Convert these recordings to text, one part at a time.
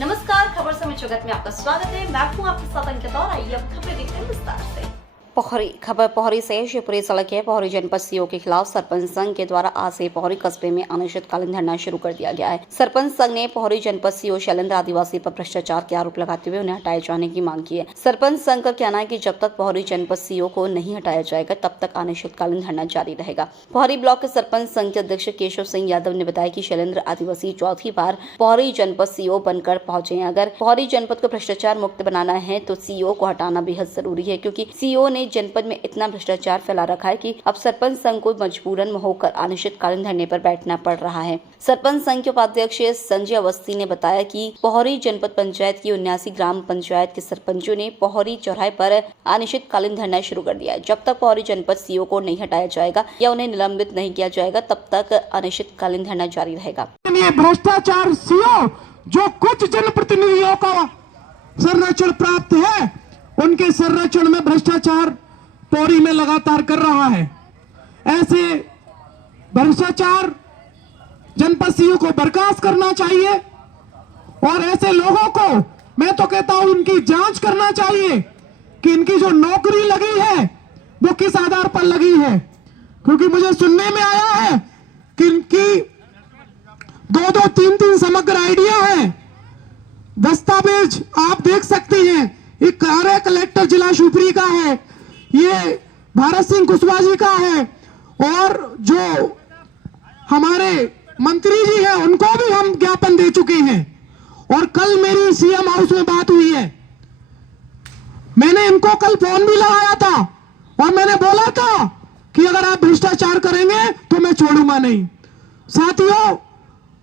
नमस्कार, खबर समय जगत में आपका स्वागत है। मैं हूं आपके साथ अंकिता और आइए अब खबरें देखते हैं विस्तार से। पोहरी से शिवपुरी जिले के पोहरी जनपद सीओ के खिलाफ सरपंच संघ के द्वारा आज से पोहरी कस्बे में अनिश्चितकालीन धरना शुरू कर दिया गया है। सरपंच संघ ने पोहरी जनपद सीओ शैलेंद्र आदिवासी पर भ्रष्टाचार के आरोप लगाते हुए उन्हें हटाए जाने की मांग की है। सरपंच संघ का कहना है कि जब तक पोहरी जनपद सीओ को नहीं हटाया जाएगा तब तक अनिश्चितकालीन धरना जारी रहेगा। पोहरी ब्लॉक के सरपंच संघ के अध्यक्ष केशव सिंह यादव ने बताया कि शैलेंद्र आदिवासी चौथी बार पोहरी जनपद सीओ बनकर पहुंचे हैं। अगर पोहरी जनपद को भ्रष्टाचार मुक्त बनाना है तो सीओ को हटाना बेहद जरूरी है, क्योंकि सीओ ने जनपद में इतना भ्रष्टाचार फैला रखा है कि अब सरपंच संघ को मजबूरन होकर अनिश्चितकालीन धरने पर बैठना पड़ रहा है। सरपंच संघ के उपाध्यक्ष संजय अवस्थी ने बताया कि पोहरी जनपद पंचायत की 79 ग्राम पंचायत के सरपंचों ने पोहरी चौराहे पर अनिश्चितकालीन धरना शुरू कर दिया है। जब तक पोहरी जनपद सीओ को नहीं हटाया जाएगा या उन्हें निलंबित नहीं किया जाएगा तब तक अनिश्चितकालीन धरना जारी रहेगा। ये भ्रष्टाचार सीओ जो कुछ जनप्रतिनिधियों का संरक्षण प्राप्त है, उनके संरक्षण में भ्रष्टाचार पोहरी में लगातार कर रहा है। ऐसे भ्रष्टाचार जनपद सीओ को बर्खास्त करना चाहिए और ऐसे लोगों को मैं तो कहता हूं उनकी जांच करना चाहिए कि इनकी जो नौकरी लगी है वो किस आधार पर लगी है, क्योंकि मुझे सुनने में आया है कि इनकी 2-2, 3-3 समग्र आइडिया है। दस्तावेज आप देख सकते हैं, एक कार्य कलेक्टर जिला शिवपुरी का है, ये भारत सिंह कुशवाहा जी का है और जो हमारे मंत्री जी हैं उनको भी हम ज्ञापन दे चुके हैं। और कल मेरी सीएम हाउस में बात हुई है, मैंने इनको कल फोन भी लगाया था और मैंने बोला था कि अगर आप भ्रष्टाचार करेंगे तो मैं छोड़ूंगा नहीं। साथियों,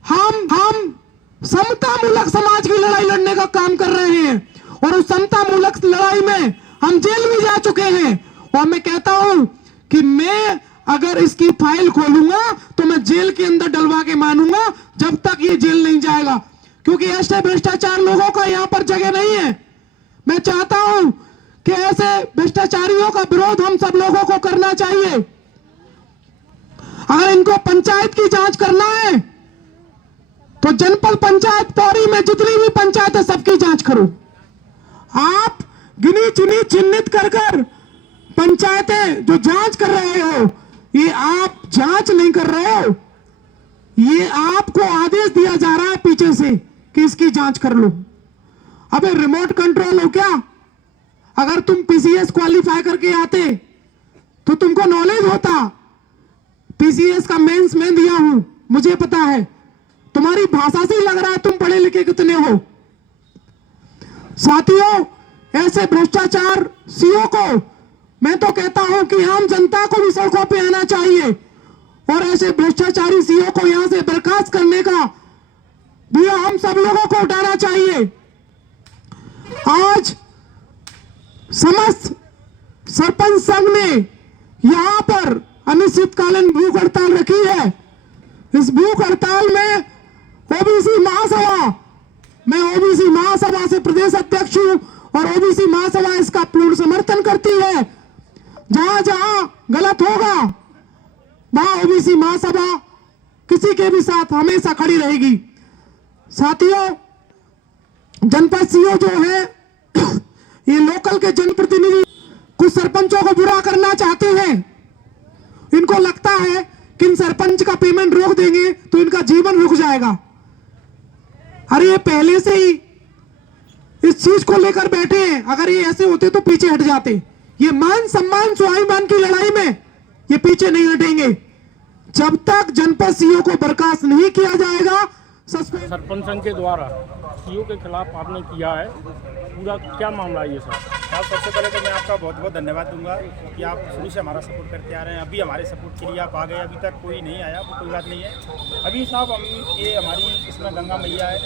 हम समतामूलक समाज की लड़ाई लड़ने का काम कर रहे हैं और उस समतामूलक लड़ाई में हम जेल भी जा चुके हैं। और मैं कहता हूं कि मैं अगर इसकी फाइल खोलूंगा तो मैं जेल के अंदर डलवा के मानूंगा जब तक ये जेल नहीं जाएगा, क्योंकि ऐसे भ्रष्टाचार लोगों का यहां पर जगह नहीं है। मैं चाहता हूं कि ऐसे भ्रष्टाचारियों का विरोध हम सब लोगों को करना चाहिए। अगर इनको पंचायत की जांच करना है तो जनपद पंचायत पोहरी में जितनी भी पंचायत है सबकी जांच करो। आप गिनी चुनी चिन्हित कर पंचायतें जो जांच कर रहे हो, ये आप जांच नहीं कर रहे हो, ये आपको आदेश दिया जा रहा है पीछे से कि इसकी जांच कर लो। अबे रिमोट कंट्रोल हो क्या? अगर तुम पीसीएस क्वालिफाई करके आते तो तुमको नॉलेज होता। पीसीएस का मेंस मैं दिया हूं, मुझे पता है। तुम्हारी भाषा से ही लग रहा है तुम पढ़े लिखे कितने हो। साथियों, ऐसे भ्रष्टाचार सीओ को मैं तो कहता हूं कि आम जनता को भी सड़कों पे आना चाहिए और ऐसे भ्रष्टाचारी सीओ को यहां से बर्खास्त करने का भी हम सब लोगों को उठाना चाहिए। आज समस्त सरपंच संघ ने यहां पर अनिश्चितकालीन भूख हड़ताल रखी है। इस भूख हड़ताल में ओबीसी महासभा, मैं ओबीसी महासभा से प्रदेश अध्यक्ष हूं और ओबीसी महासभा इसका पूर्ण समर्थन करती है। जहां जहां गलत होगा वहां ओबीसी महासभा किसी के भी साथ हमेशा खड़ी रहेगी। साथियों, जनपद सीओ जो है ये लोकल के जनप्रतिनिधि कुछ सरपंचों को बुरा करना चाहते हैं। इनको लगता है कि इन सरपंच का पेमेंट रोक देंगे तो इनका जीवन रुक जाएगा। अरे ये पहले से ही इस चीज को लेकर बैठे हैं। अगर ये ऐसे होते तो पीछे हट जाते। ये मान सम्मान स्वाभिमान की लड़ाई में ये पीछे नहीं हटेंगे जब तक जनपद सीओ को बर्खास्त नहीं किया जाएगा। सरपंच संघ के द्वारा सीओ के खिलाफ आपने किया है, पूरा क्या मामला है ये सर? साहब, सबसे पहले तो मैं आपका बहुत बहुत धन्यवाद दूंगा कि आप शुरू से हमारा सपोर्ट करते आ रहे हैं। अभी हमारे सपोर्ट के लिए आप आ गए, अभी तक कोई नहीं आया, वो कोई बात नहीं है। अभी साहब हम ये हमारी इसमें गंगा मैया है,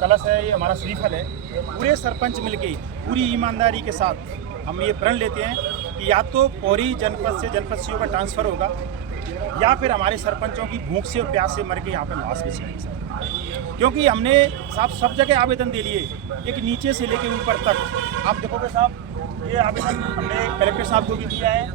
कलश है, ये हमारा श्रीफल है। पूरे सरपंच मिलके पूरी ईमानदारी के साथ हम ये प्रण लेते हैं कि या तो पोहरी जनपद से जनपद सीओ का ट्रांसफ़र होगा या फिर हमारे सरपंचों की भूख से और प्यास से मर के यहाँ पर लाश बिछेगी सर। क्योंकि हमने साहब सब जगह आवेदन दे लिए, एक नीचे से लेके ऊपर तक। आप देखोगे साहब, ये आवेदन हमने कलेक्टर साहब को भी दिया है,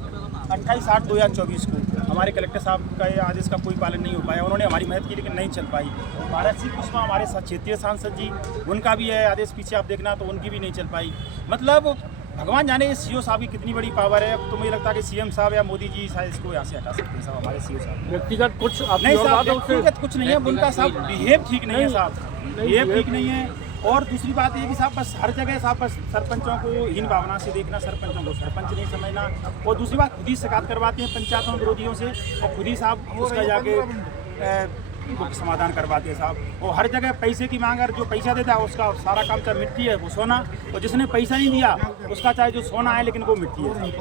28/8/2024 को हमारे कलेक्टर साहब का ये आदेश का कोई पालन नहीं हो पाया। उन्होंने हमारी मदद की लेकिन नहीं चल पाई। भारत सिंह कुशवाहा हमारे क्षेत्रीय सांसद जी, उनका भी है आदेश, पीछे आप देखना तो उनकी भी नहीं चल पाई। मतलब भगवान जाने सीओ साहब की कितनी बड़ी पावर है। अब तो मुझे लगता है कि सीएम साहब या मोदी जी शायद इसको यहाँ से हटा सकते हैं साहब, हमारे सीओ साहब। व्यक्तिगत कुछ नहीं साहब, व्यक्तिगत कुछ नहीं है, उनका साहब बिहेव ठीक नहीं है साहब, बिहेव ठीक नहीं है। और दूसरी बात ये कि साहब बस हर जगह साहब बस सरपंचों को हीन भावना से देखना, सरपंचों को सरपंच नहीं समझना। और दूसरी बात खुद ही शिकायत करवाते हैं पंचायतों विरोधियों से और खुद ही साहब उसका जाके समाधान करवाते हैं साहब। और हर जगह पैसे की मांग है, जो पैसा देता है उसका सारा काम चाहे मिट्टी है वो सोना, और जिसने पैसा नहीं दिया उसका चाहे जो सोना है लेकिन वो मिट्टी है।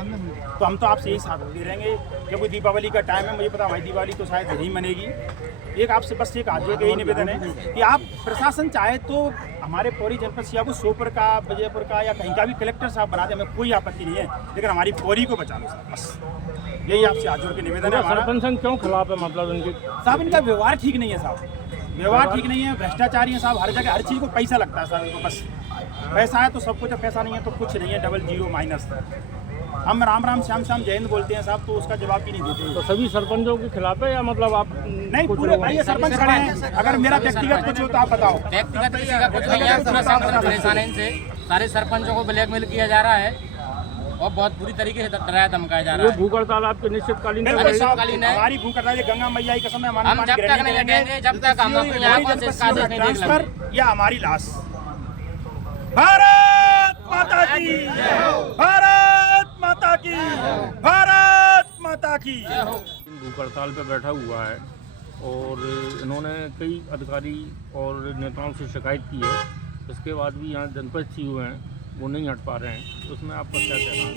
तो हम तो आपसे यही साथ दे रहेंगे, क्योंकि दीपावली का टाइम है, मुझे पता भाई दीवाली तो शायद नहीं मनेगी। एक आपसे बस एक हाथ जोड़ के यही निवेदन है कि आप प्रशासन चाहे तो हमारे पौरी जनपद सिया को सोपर का, विजयपुर का या कहीं का भी कलेक्टर साहब बना दे, हमें कोई आपत्ति नहीं है, लेकिन हमारी पौरी को बचा लो साहब, बस यही आपसे हाथ जोड़ के निवेदन है हमारा। सरपंच संघ क्यों खिलाफ है, मतलब इनके साहब इनका व्यवहार ठीक नहीं है साहब, व्यवहार ठीक नहीं है, भ्रष्टाचारी है साहब। हर जगह हर चीज़ को पैसा लगता है साहब इनको, बस पैसा है तो सब कुछ है, पैसा नहीं है तो कुछ नहीं है, डबल जीरो माइनस। हम राम राम श्याम श्याम जय हिंद बोलते हैं साहब, तो उसका जवाब भी नहीं देते। तो सभी सरपंचों के खिलाफ है या मतलब आप नहीं, पूरे भाई ये सरपंच खड़े हैं। अगर मेरा व्यक्तिगत कुछ हो तो आप बताओ। व्यक्तिगत किसी का कुछ नहीं है, पूरा संगठन परेशान है इनसे। सारे सरपंचों को ब्लैकमेल किया जा रहा है और बहुत बुरी तरीके से डराया धमकाया जा रहा है। ये भूख हड़ताल आपके निश्चितकालीन बिल्कुल साहब, हमारी भूख हड़ताल गंगा मैया की कसम है, हम जब तक नहीं लगेंगे जब तक हम अपने यहाँ को इसका आदेश नहीं देख लेंगे। या हमारी लाश। भारत माता की, भारत माता की, भारत माता की। भूख हड़ताल पे बैठा हुआ है और इन्होंने कई अधिकारी और नेताओं से शिकायत की है, इसके बाद भी यहाँ जनपद सीईओ हैं वो नहीं हट पा रहे हैं। उसमें आपका क्या कहना है,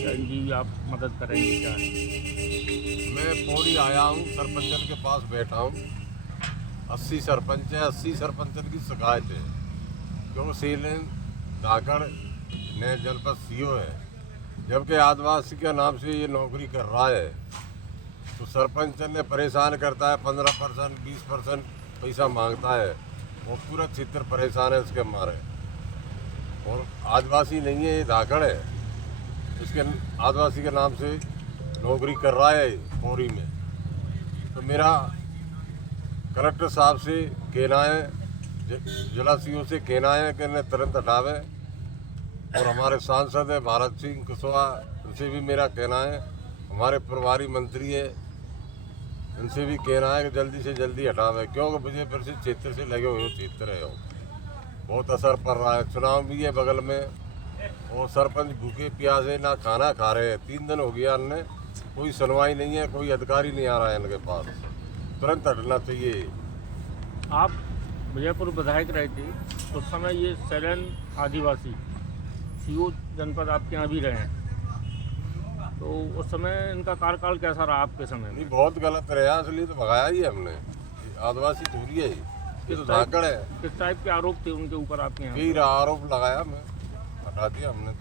क्या इनकी आप मदद करेंगे क्या? मैं पौड़ी आया हूँ, सरपंचन के पास बैठा हूँ। 80 सरपंच है, 80 सरपंचन की शिकायत है, क्यों सीलन धाकड़ ने जनपद सीईओ है, जबकि आदिवासी के नाम से ये नौकरी कर रहा है। तो सरपंचन ने परेशान करता है, 15% 20% पैसा मांगता है, वो पूरा क्षेत्र परेशान है इसके मारे। और आदिवासी नहीं है, ये धाकड़ है, इसके आदिवासी के नाम से नौकरी कर रहा है पौरी में। तो मेरा कलेक्टर साहब से कहना है, जिला सीओ से कहना है कि इन्हें तुरंत हटावे। और हमारे सांसद है भारत सिंह कुशवाहा, उनसे भी मेरा कहना है, हमारे प्रभारी मंत्री है इनसे भी कहना है कि जल्दी से जल्दी हटावे, क्योंकि विजयपुर से क्षेत्र से लगे हुए क्षेत्र है, बहुत असर पड़ रहा है। चुनाव भी है बगल में और सरपंच भूखे प्यासे ना खाना खा रहे हैं। 3 दिन हो गया, इनने कोई सुनवाई नहीं है, कोई अधिकारी नहीं आ रहा है इनके पास, तुरंत हटना चाहिए। आप विजयपुर विधायक रहे थे उस समय, ये सैलन आदिवासी सीईओ जनपद आपके यहाँ भी रहे हैं, तो उस समय इनका कार्यकाल कैसा रहा आपके समय में? नहीं, बहुत गलत रहा, इसलिए तो भगाया ही हमने। आदिवासी थोड़ी है, ये तो धाकड़ है। किस टाइप के आरोप थे उनके ऊपर आपके यहाँ? कई आरोप लगाया, मैं हटा दिया हमने।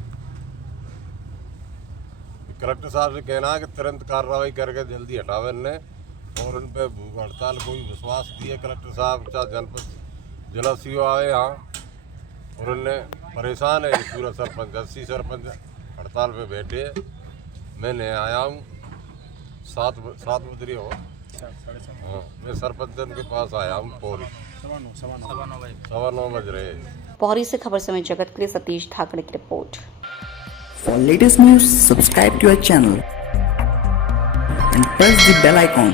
कलेक्टर साहब से कहना है कि तुरंत कार्रवाई करके जल्दी हटावे इन्हें, और उन पर भूख हड़ताल कोई विश्वास दिए कलेक्टर साहब, चाहे जनपद जिला सीईओ आए यहाँ, और उन्हें परेशान है पूरा सरपंच। 80 सरपंच हड़ताल पे बैठे हैं। मैंने आया हूँ 7 बजे हो, हाँ, मैं सरपंच के पास आया हूँ पौरी, 9:15 बज रहे। पौरी से खबर समय जगत के लिए सतीश ठाकरे की report. For latest news, subscribe to our channel and press the bell icon